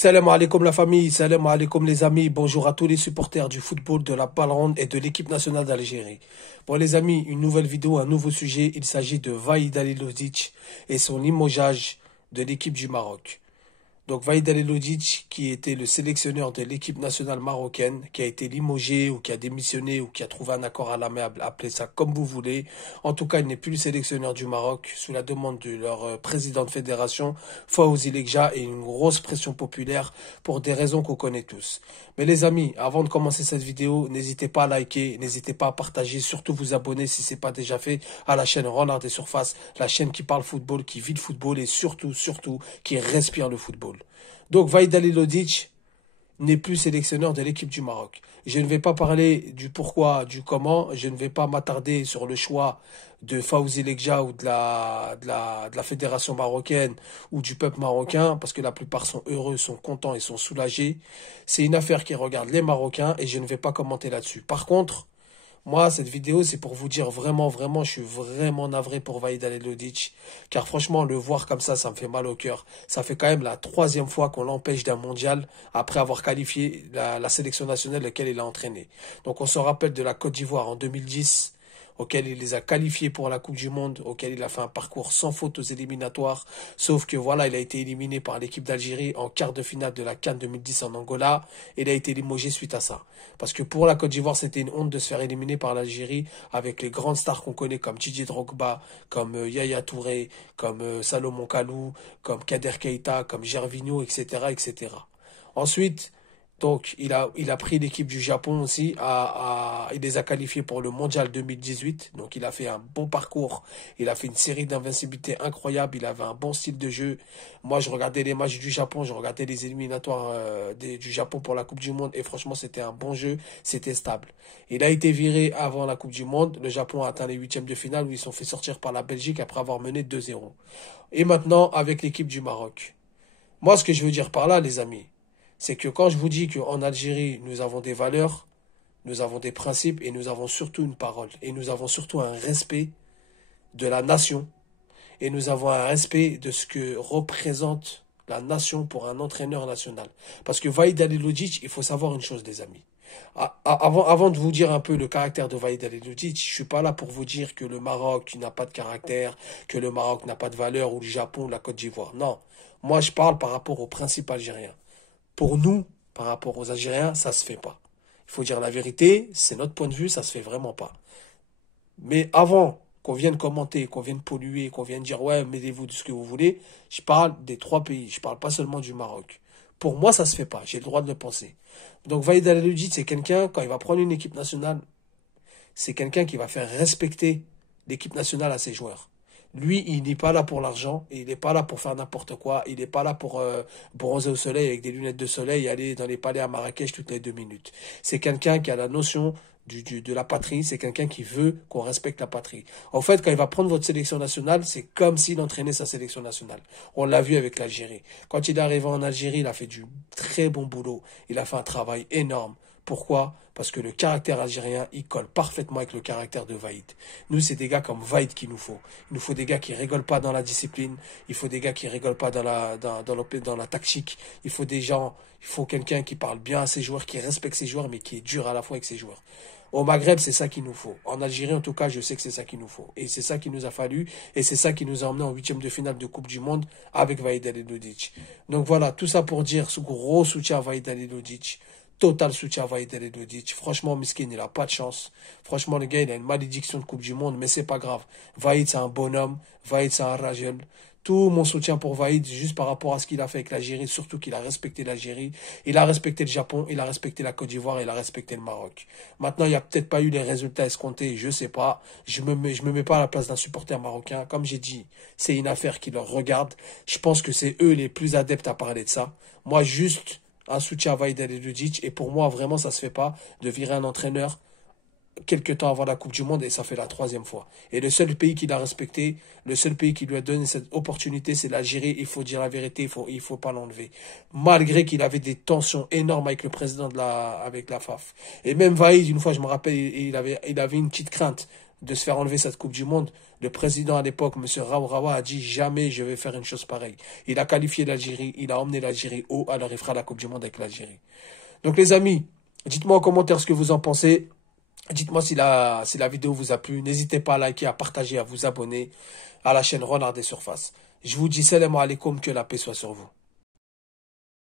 Salam alaikum la famille, salam alaikum les amis, bonjour à tous les supporters du football, de la balle ronde et de l'équipe nationale d'Algérie. Bon les amis, une nouvelle vidéo, un nouveau sujet, il s'agit de Vahid Halilhodžić et son limogeage de l'équipe du Maroc. Donc Vahid Halilhodžić, qui était le sélectionneur de l'équipe nationale marocaine, qui a été limogé ou qui a démissionné ou qui a trouvé un accord à l'amiable, appelez ça comme vous voulez. En tout cas, il n'est plus le sélectionneur du Maroc, sous la demande de leur président de fédération, Fawzi Lekja, et une grosse pression populaire pour des raisons qu'on connaît tous. Mais les amis, avant de commencer cette vidéo, n'hésitez pas à liker, n'hésitez pas à partager, surtout vous abonner si ce n'est pas déjà fait à la chaîne Renard des Surfaces, la chaîne qui parle football, qui vit le football et surtout, qui respire le football. Donc Vahid Halilhodžić n'est plus sélectionneur de l'équipe du Maroc. Je ne vais pas parler du pourquoi, du comment, je ne vais pas m'attarder sur le choix de Fawzi Lekja ou de la fédération marocaine ou du peuple marocain, parce que la plupart sont heureux, sont contents et sont soulagés. C'est une affaire qui regarde les Marocains et je ne vais pas commenter là-dessus. Par contre, moi, cette vidéo, c'est pour vous dire vraiment, je suis vraiment navré pour Vahid Halilhodžić. Car franchement, le voir comme ça me fait mal au cœur. Ça fait quand même la 3e fois qu'on l'empêche d'un mondial après avoir qualifié la sélection nationale laquelle il a entraîné. Donc on se rappelle de la Côte d'Ivoire en 2010, auquel il les a qualifiés pour la Coupe du Monde, auquel il a fait un parcours sans faute aux éliminatoires, sauf que voilà, il a été éliminé par l'équipe d'Algérie en quart de finale de la CAN 2010 en Angola, et il a été limogé suite à ça. Parce que pour la Côte d'Ivoire, c'était une honte de se faire éliminer par l'Algérie avec les grandes stars qu'on connaît comme Didier Drogba, comme Yaya Touré, comme Salomon Kalou, comme Kader Keita, comme Gervinho, etc., etc. Ensuite, donc, il a pris l'équipe du Japon aussi, il les a qualifiés pour le Mondial 2018. Donc, il a fait un bon parcours. Il a fait une série d'invincibilité incroyable. Il avait un bon style de jeu. Moi, je regardais les matchs du Japon, je regardais les éliminatoires du Japon pour la Coupe du Monde. Et franchement, c'était un bon jeu, c'était stable. Il a été viré avant la Coupe du Monde. Le Japon a atteint les 8e de finale où ils sont fait sortir par la Belgique après avoir mené 2-0. Et maintenant, avec l'équipe du Maroc. Moi, ce que je veux dire par là, les amis, c'est que quand je vous dis qu'en Algérie, nous avons des valeurs, nous avons des principes et nous avons surtout une parole. Et nous avons surtout un respect de la nation. Et nous avons un respect de ce que représente la nation pour un entraîneur national. Parce que Vahid Halilhodžić, il faut savoir une chose, les amis. Avant de vous dire un peu le caractère de Vahid Halilhodžić, je suis pas là pour vous dire que le Maroc n'a pas de caractère, que le Maroc n'a pas de valeur, ou le Japon, ou la Côte d'Ivoire. Non. Moi, je parle par rapport aux principes algériens. Pour nous, par rapport aux Algériens, ça se fait pas. Il faut dire la vérité, c'est notre point de vue, ça se fait vraiment pas. Mais avant qu'on vienne commenter, qu'on vienne polluer, qu'on vienne dire ouais, mêlez-vous de ce que vous voulez, je parle des 3 pays, je parle pas seulement du Maroc. Pour moi, ça se fait pas, j'ai le droit de le penser. Donc Vahid Halilhodžić, c'est quelqu'un, quand il va prendre une équipe nationale, c'est quelqu'un qui va faire respecter l'équipe nationale à ses joueurs. Lui, il n'est pas là pour l'argent, il n'est pas là pour faire n'importe quoi, il n'est pas là pour bronzer au soleil avec des lunettes de soleil et aller dans les palais à Marrakech toutes les 2 minutes. C'est quelqu'un qui a la notion de la patrie, c'est quelqu'un qui veut qu'on respecte la patrie. En fait, quand il va prendre votre sélection nationale, c'est comme s'il entraînait sa sélection nationale. On l'a vu avec l'Algérie. Quand il est arrivé en Algérie, il a fait du très bon boulot, il a fait un travail énorme. Pourquoi? Parce que le caractère algérien, il colle parfaitement avec le caractère de Vahid. Nous, c'est des gars comme Vahid qu'il nous faut. Il nous faut des gars qui rigolent pas dans la discipline. Il faut des gars qui rigolent pas dans la tactique. Il faut quelqu'un qui parle bien à ses joueurs, qui respecte ses joueurs, mais qui est dur à la fois avec ses joueurs. Au Maghreb, c'est ça qu'il nous faut. En Algérie, en tout cas, je sais que c'est ça qu'il nous faut. Et c'est ça qu'il nous a fallu. Et c'est ça qui nous a emmenés en 8e de finale de Coupe du Monde avec Vahid Halilhodžić. Donc voilà, tout ça pour dire ce gros soutien à Vahid Halilhodžić. Total soutien à Vahid Halilhodžić. Franchement, Miskin, il a pas de chance. Franchement, le gars, il a une malédiction de Coupe du Monde, mais c'est pas grave. Vahid, c'est un bonhomme. Vahid, c'est un ragel. Tout mon soutien pour Vahid, juste par rapport à ce qu'il a fait avec l'Algérie, surtout qu'il a respecté l'Algérie, il a respecté le Japon, il a respecté la Côte d'Ivoire, il a respecté le Maroc. Maintenant, il n'y a peut-être pas eu les résultats escomptés, je sais pas. Je me mets pas à la place d'un supporter marocain. Comme j'ai dit, c'est une affaire qui leur regarde. Je pense que c'est eux les plus adeptes à parler de ça. Moi, juste un soutien à Vahid Halilhodžić, et pour moi, vraiment, ça se fait pas de virer un entraîneur quelques temps avant la Coupe du Monde, et ça fait la 3e fois. Et le seul pays qu'il a respecté, le seul pays qui lui a donné cette opportunité, c'est l'Algérie. Il faut dire la vérité, il faut pas l'enlever. Malgré qu'il avait des tensions énormes avec le président avec la FAF. Et même Vahid, une fois, je me rappelle, il avait une petite crainte. de se faire enlever cette Coupe du Monde, le président à l'époque, M. Raourawa, a dit jamais je vais faire une chose pareille. Il a qualifié l'Algérie, il a emmené l'Algérie haut, alors il fera la Coupe du Monde avec l'Algérie. Donc les amis, dites-moi en commentaire ce que vous en pensez. Dites-moi si la vidéo vous a plu. N'hésitez pas à liker, à partager, à vous abonner à la chaîne Renard des Surfaces. Je vous dis salam alaikum, que la paix soit sur vous.